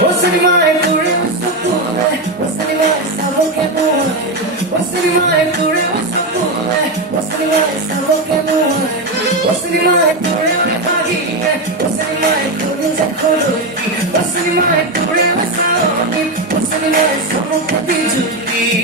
What's in my career? What's so cool? What's in my sabor que boy? What's in my career? What's so cool? What's in my sabor que boy? What's in my career? What's in my career? What's in my career? What's in my sabor que boy?